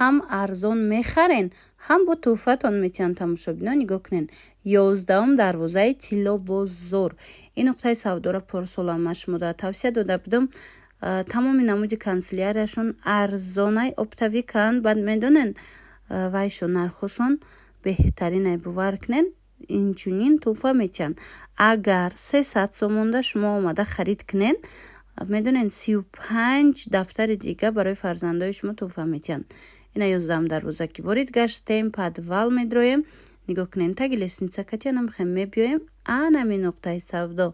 ҳам арзон мехарен, ҳам бо тӯҳфатон метиҳанд. Тамошобинон нигоҳ кунед. 11 дарвозаи Тилло бозор. Ин нуқтаи савдора порсола ма шумода тавсия дода будам тамоми намуди канцелярияшон арзонай оптавиканд. Баъд медонен вайшо нархошон беҳтаринай бувар кунен. Инчунин тӯҳфа метиҳанд. Агар 300 сомонда шумо омада харид кунен, медонен 35 дафтари дига барои фарзандаи шумо тӯҳфа метиҳанд. Ина 11 дарвоза ки ворид гаштем, подвал медроем. нигоҳ кунен, таги лестница кати намехем мебиёем. Анами нуқтаи савдо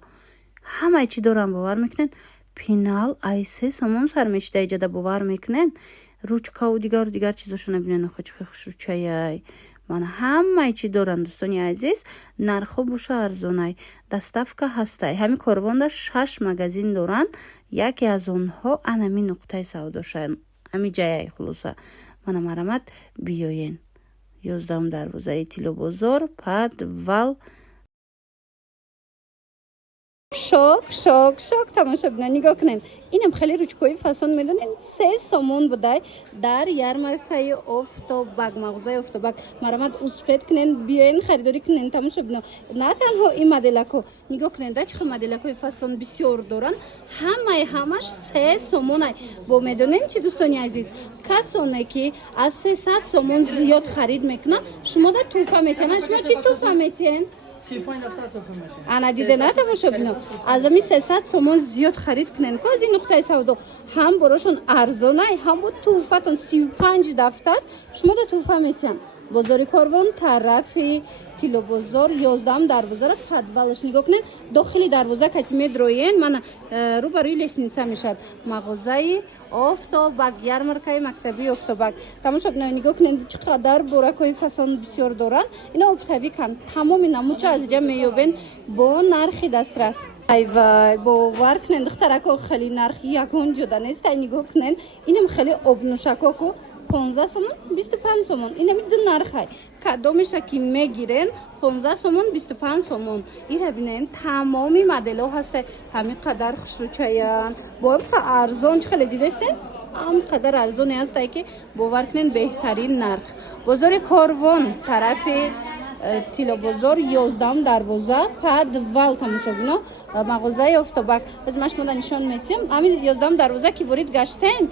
ҳамаи чӣ дорам бовар мекунен. пенал ай 3 сомон сар мешида иҷада бовар мекунен. ручкаву дигар чизошо набинен. охо чӣ хушручаяй. мана ҳамаи чӣ дорам дӯстони азиз. нархо боша арзонай. доставка ҳастай. ҳами корвонда 6 магазин доранд. яке аз онҳо анами нуқтаи савдошанд. ҳами ҷаяй хулоса. мана марамат биёен. 11 дарвозаи Тилло бозор, подвал. шок тамошобинон нигоҳ кунед. инам хеле ручкои фасон медонен 3 сомон будай дар ярмаркаи офтобак, мағозаи офтобак. марамат успед кунен, биёен харидорӣ кунен. тамошобинон на танҳо ин моделако нигоҳ кунед, да чихел моделакои фасон бисёр доранд. ҳамаш 3 сомонай. бо медонен чи дӯстони азиз, касоне ки аз 300 сомон зиёд харид мекунад, шумо да тӯҳфа метиҳанд. шумо чӣ тӯҳфа метиҳанд? 35 дафтар тӯҳфа метиҳанд. ана дидена тамошобинон аз ами 300 сомон зиёд харид кунен. ко аз ин нуқтаи савдо ҳам борошон арзонай, ҳам бо тӯҳфатон 35 дафтар шумо да тӯҳфа метиҳанд. бозори корвон тарафи Тилло бозор 11 дарвозара подвалаш нигоҳ кунед. дохили дарвоза кати медроен. мана рӯбарӯи лестница мешавад. мағозаи офтобак, ярмаркаи мактаби офтобак. тамошобинон нигоҳ кунед чӣ қадар буракҳои фасон бисёр доранд. ино оптавиканд. тамоми намуча аз иҷа меёбен бо нархи дастрас. айвай бовар кунед духтарако, хеле нархи ягон ҷода нестай. нигоҳ кунед инам хеле обнӯшакоку 15 сомон 25 сомон. инами ду нархай. кадомеша ки мегирен 15 сомон 25 сомон. ира бинен тамоми моделҳо ҳастай. ҳами қадар хушрӯчаян. бо арзон чӣ хеле дидестен? ам қадар арзоне ҳастай ки бовар кунен беҳтарин нарх. бозори корвон тарафи Тилло бозор 11 дарвоза подвал. тамошобино мағозаи офтобак. аз машмода нишон метиҳам. ҳамин 11 дарвоза ки ворид гаштен,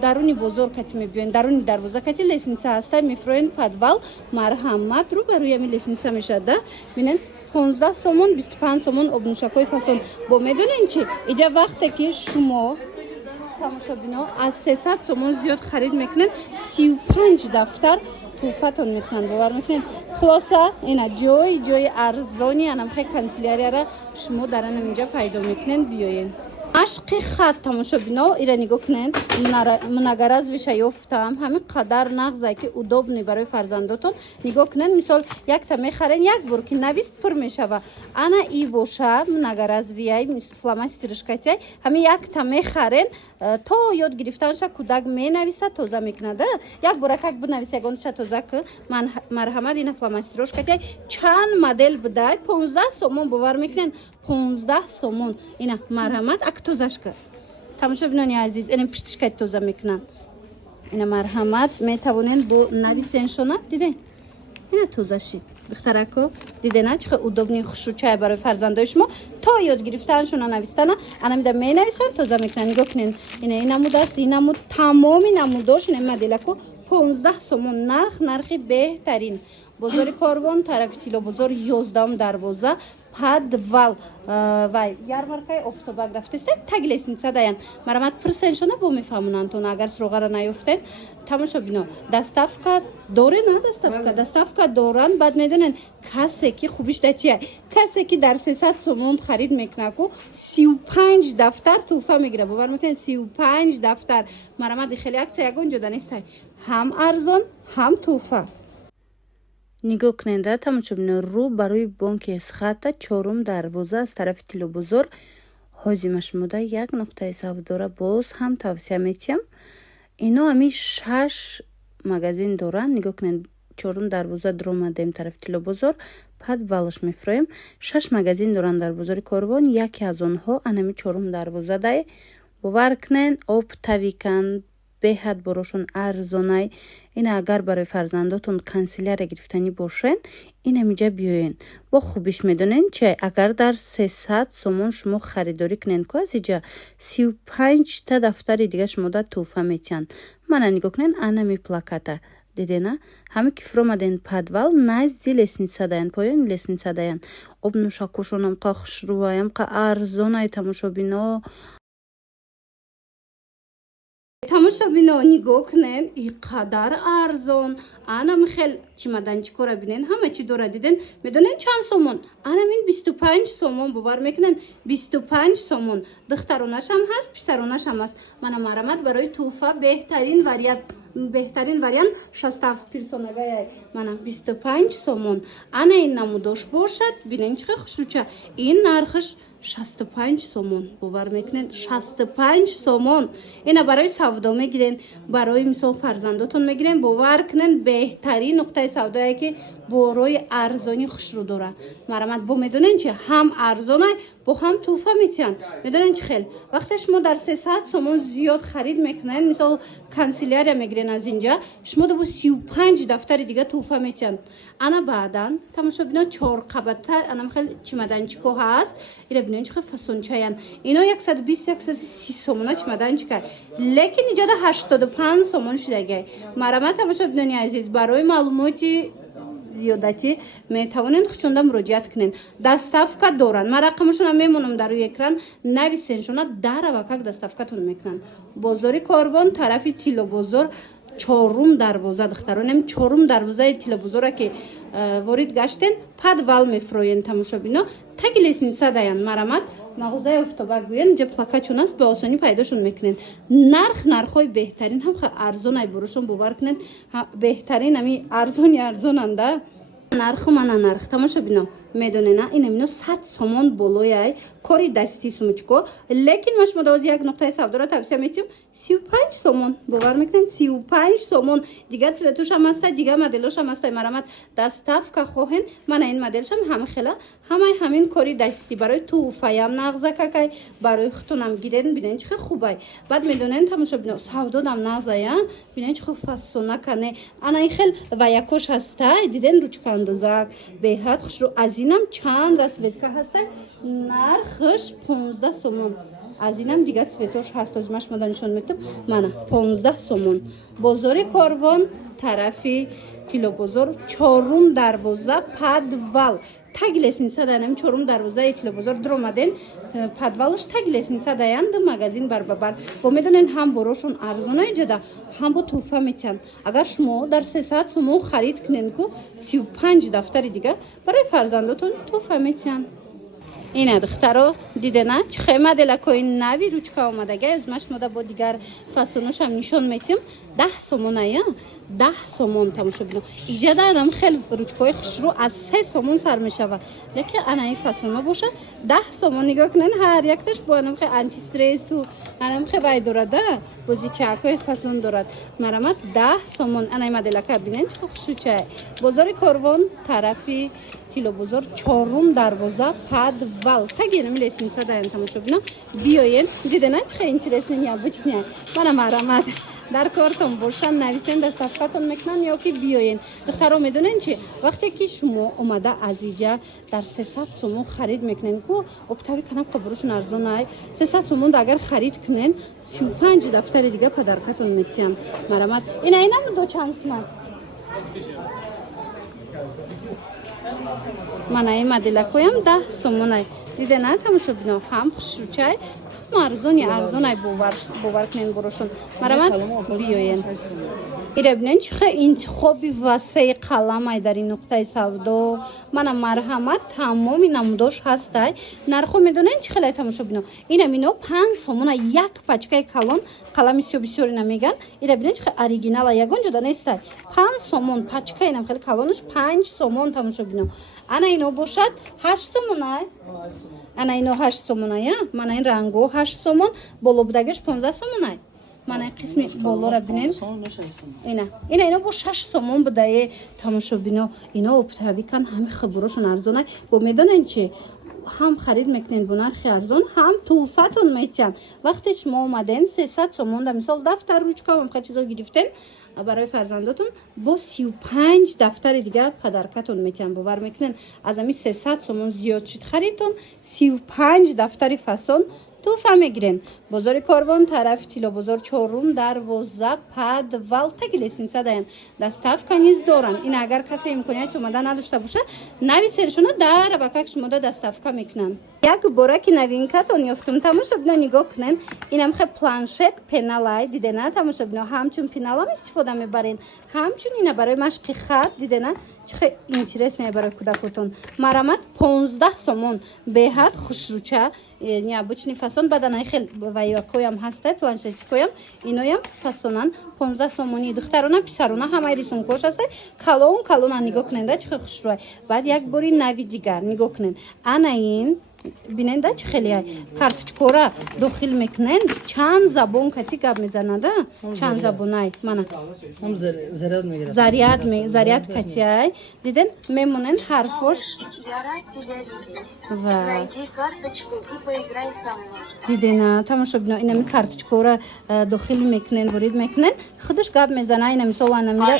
даруни бозор кати мебиёен. даруни дарвоза кати лестница ҳастай мефроен подвал. марҳамат рӯбарӯи ами лестница мешавад. да бинен 15 сомон 25 сомон обнӯшакҳои фасон. бо медонен чи иҷа вақте ки шумо тамошобино аз 300 сомон зиёд харид мекунен, 35 дафтар тӯҳфатон мекунанд. бовар мекунед. хулоса ина ҷои арзони анамхай канцелярияра шумо дар анаминҷа пайдо мекунед. биёен машқи хат. тамошобино ира нигоҳ кунед. многодаразвиша ёфтам. ҳамин қадар нағзай ки удобни барои фарзандотон. нигоҳ кунед. мисол якта мехарен, як бор ки навист пур мешава. ана и боша многоразвияй фломастершкатяй. ҳамин якта мехарен, то ёд гирифтанша кӯдак менависа, тоза мекунад. як боракак бинависа ягонша тоза ки марҳамат ина фломастерошкатяй чанд модел будай 15 сомон бовар мекунен. 15 сомон. ина марҳамат тозашка. тамошобинони азиз, ин пиштишкай тоза мекунанд. ина марҳамат метавонен бо нависеншона диден. ина тозаши духтарако дидена чихе удобни хушрӯчая барои фарзандои шумо. то ёд гирифтаншона навистана анамида менависанд, тоза мекунанд. нигоҳ кунед. ина намудаст, инамуд тамоми намудош ин моделако 15 сомон. нархи беҳтарин. бозори корвон тарафи Тилло бозор 11 дарвоза подвал ва ярмаркаи офтобак рафтесте. таги лестница даян. марамат пурсеншона бо мефаҳмонантон агар суроғара наёфтен. тамошобино доставка дорен, на доставка доранд. баъд медонен касе ки хубишда чия, касе ки дар 300 сомон харид мекунаку 35 дафтар тӯҳфа мегира. бовар мекунед 35 дафтар. марамат хеле акция ягон ҷода нестай. ҳам арзон, ҳам тӯҳфа. нигоҳ кунед. тамошобино рӯ барои бонки эсхата 4 дарвоза аз тарафи Тилло бозор ҳозима шумода як нуқтаи савдора боз ҳам тавсия метиҳам. ино ами 6 магазин доранд. нигоҳ кунед. 4 дарвоза дромадем тарафи Тилло бозор подвалаш мефроем. 6 магазин доранд дар бозори корвон. яке аз онҳо анами 4 дарвоза дай. бовар кунед оптавиканд. беҳад борошон арзонай. Ина агар барои фарзандотон канцелярия гирифтанӣ бошен, инамиҷа биёен. Бо хубиш медонен че агар дар 300 сомон шумо харидорӣ кунен ку азиҷа 35 та дафтари дига шумо да тӯҳфа метиҳанд. Мана нигоҳ кунен анами плаката. Дидена ҳами кифромаден падвал назди лестница даян поёни лестница даян обнушакушонам қа хушрӯаям қа арзонай тамошобино тамошобино нигоҳ кунен иқадар арзон анам хел чимаданчикора бинен ҳама чӣ дора диден медонен чанд сомон анамин 25 сомон бовар мекунен 25 сомон духтаронашам ҳаст писаронашам ҳаст мана марамат барои тӯҳфа беҳтарин вариант 60 персонагая мана 25 сомон ана ин намудош бошад бинен чихе хушрӯча ин нархаш 65 сомон бовар мекунен 65 сомон ина барои савдо мегирен барои мисол фарзандотон мегирен бовар кунен беҳтарин нуқтаи савдое ки борои арзони хушрӯ дора марамат бо медонен чи ҳам арзонай бо ҳам тӯҳфа метиҳанд медонен чи хел вақте шумо дар 300 сомон зиёд харид мекунен мисол канцелярия мегирен аз инҷа шумо да бо 35 дафтари дига тӯҳфа метиҳанд ана баъдан тамошобино 4 қабата анам хел чимаданчико ҳаст ира бинен чихе фасончаян ино 120-130 сомона чимаданчика лекин инҷа да 85 сомон шудагай марамат тамошобинони азиз барои маълумоти зиёдатӣ метавонен хучонда муроҷиат кунен доставка доранд ман рақамашонам мемонам дар рӯи экран нависен шуна дарава как доставкатон мекунанд бозори корвон тарафи тилобозор чорум дарвоза духтаронем чорум дарвозаи тилобозора ки ворид гаштен падвал мефроен тамошобино таги лестница даян марамат мағозаи офтоба гӯян инҷа плакачон аст ба осонӣ пайдошон мекунен нархҳои беҳтарин ҳам арзонай борошон бовар кунен беҳтарин ами арзонанда нарху мана нарх тамошобино медонена инамино 100 сомон болояй кори дастӣ сумочко лекин ма шумо давози як нуқтаи савдоро тавсия метиҳам 35 сомон бовар мекунен 35 сомон дига цветушам аста дига моделошам аста марамат доставка хоҳен мана ин моделшам ҳамихела ҳамаи ҳамин кори дастӣ барои тӯҳфаям нағзакакай барои хутунам гирен бинен чихе хубай баъд медонен тамошобино савдодам нағзая бинен чихе фасонакане ана ин хел ваякош ҳастай диден ручкаандозак беҳад хушрӯ азинам чанд расветка ҳастай нархаш 15 сомон азинам дига цветош ҳаст озимаш мода нишон метам мана 15 сомон бозори корвон тарафи тилобозор чорум дарвоза падвал таги лестница даянам чорум дарвозаи тилобозор дуромаден падвалаш таги лестница даянд магазин барбабар бо медонен ҳам борошон арзонаи ҷада ҳам бо тӯҳфа метиҳанд агар шумо дар 300 сомон харид кунен ку 35 дафтари дига барои фарзандотон тӯҳфа метиҳанд ина духтаро дидена чихе моделакои нави ручка омадагай озимаш мода бо дигар фасоношам нишон метиҳам 10 сомоная 10 сомон тамошобино иҷада анам хел ручкаҳои хушрӯ аз 3 сомон сар мешавад лекин анаи фасона боша 10 сомон нигоҳ кунен ҳар якташ бо анам хе антистрессу анам хе вай дорада бозичаакҳои фасон дорад марамат 10 сомон анаи моделака бинен чихе хушрӯчай бозори корвон тарафи тилобозор чорум дарвоза падвал тагенами лестница даян тамошобино биёен дидена чихе интересни необычния мана марамат дар кортон бошан нависен доставкатон мекунанд ё ки биёен духтаро медонен чи вақте ки шумо омада аз иҷа дар 300 сомон харид мекунен ку обтави канаб қаборошон арзонай 300 сомон агар харид кунен 35 дафтари дига падаркатон метиҳам марамат инам до чанд сомон мана ин моделакоям 10 сомонай дидена тамошобино ҳам хушрӯчай арзонай бовар кунен борошон марамат биёен ира бинен чихе интихоби васеи қаламай дар ин нуқтаи савдо мана марҳамат тамоми намудош ҳастай нархо медонен чи хелай тамошобино инам ино 5 сомона як пачкаи калон қалами сиёбисёрина меган ира бинен чихе оригинала ягон ҷода нестай 5 сомон пачка инам хеле калонаш 5 сомон тамошобино ана ино бошад 8 сомонай ана ино 8 сомоная мана ин ранго 8 сомон боло будагаш 15 сомонай мана қисми болора бинен ино бо 6 сомон будае тамошобино ино обтавикан ҳами хабурошон арзонай бо медонен чи هم خرید میکنین با نرخ ارزان هم توفتون میتین وقتی شما اومدین 300 سومون در مثال دفتر روچکا هم چیزا گرفتین برای فرزنداتون با 35 دفتر دیگه پدرکتون میتین باور میکنین از همین 300 سومون زیاد شد خریدتون 35 دفتر فسان توفه میگیرین بازار کاروان طرف تیلا بازار چهارم دروازه پدول تک لیسنسه دارن دستافکا نیز دارن این اگر کسی امکانیت اومدن نداشته باشه نویسیرشون در بکک شما دستافکا میکنن یک باره که نوینکتون یافتم تماشا بنا نگاه کنین اینم خیلی پلانشت پنالای دیدن تماشا بنا همچون پنال هم استفاده میبرین همچون اینه برای مشق خط دیدن چه اینترس میبره کودکتون مرامت 15 سومون به حد خوشروچه необычный фасон баданай хел вайвакоям ҳастай планшетикоям иноям фасонан 15 сомони духтарона писарона ҳамаи рисункош ҳастай калон нигоҳ кунен чӣ хушрӯй баъд як бори нави дигар нигоҳ кунен ана ин бинен да чӣ хеле карточкора дохил мекунен чанд забон кати гап мезанада чанд забонай мана заряд катиай диден мемонен ҳарфош ва дидена тамошо бино инами карточкора дохил мекунен ворид мекунен худаш гап мезана ина мисол анамира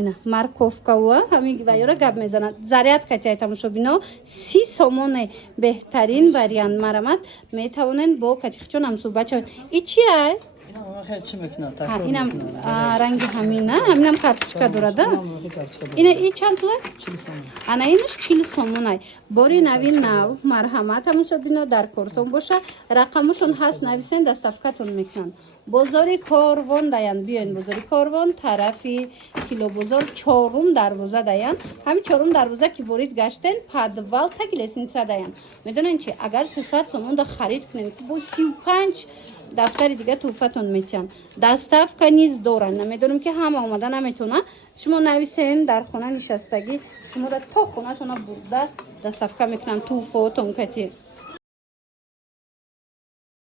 ина марковкава ҳамин вайёра гап мезанад зарядка тия тамошо бино 30 сомоне беҳтарин вариант марамат метавонен бо катихчон ҳамсу бача и чия инам ранги ҳамина ҳаминам карточка дорада ина и чанд пула ана инаш 40 сомонай бори нави нав марҳамат тамошо бино дар кортон боша рақамашон ҳаст нависен дастафкатон мекунанд бозори корвон даян биёин бозори корвон тарафи килобозор чорум дарвоза даян ҳамин чорум дарвоза ки ворид гаштен падвал таки лесница даян медонен чи агар 300 сомон да харид кунен бо 35 дафтари дига туҳфатон метиҳанд даставка низ доран намедонам ки ҳама омада наметона шумо нависен дар хона нишастагӣ шумо да то хонатона бурда даставка мекунанд туҳфаотон кати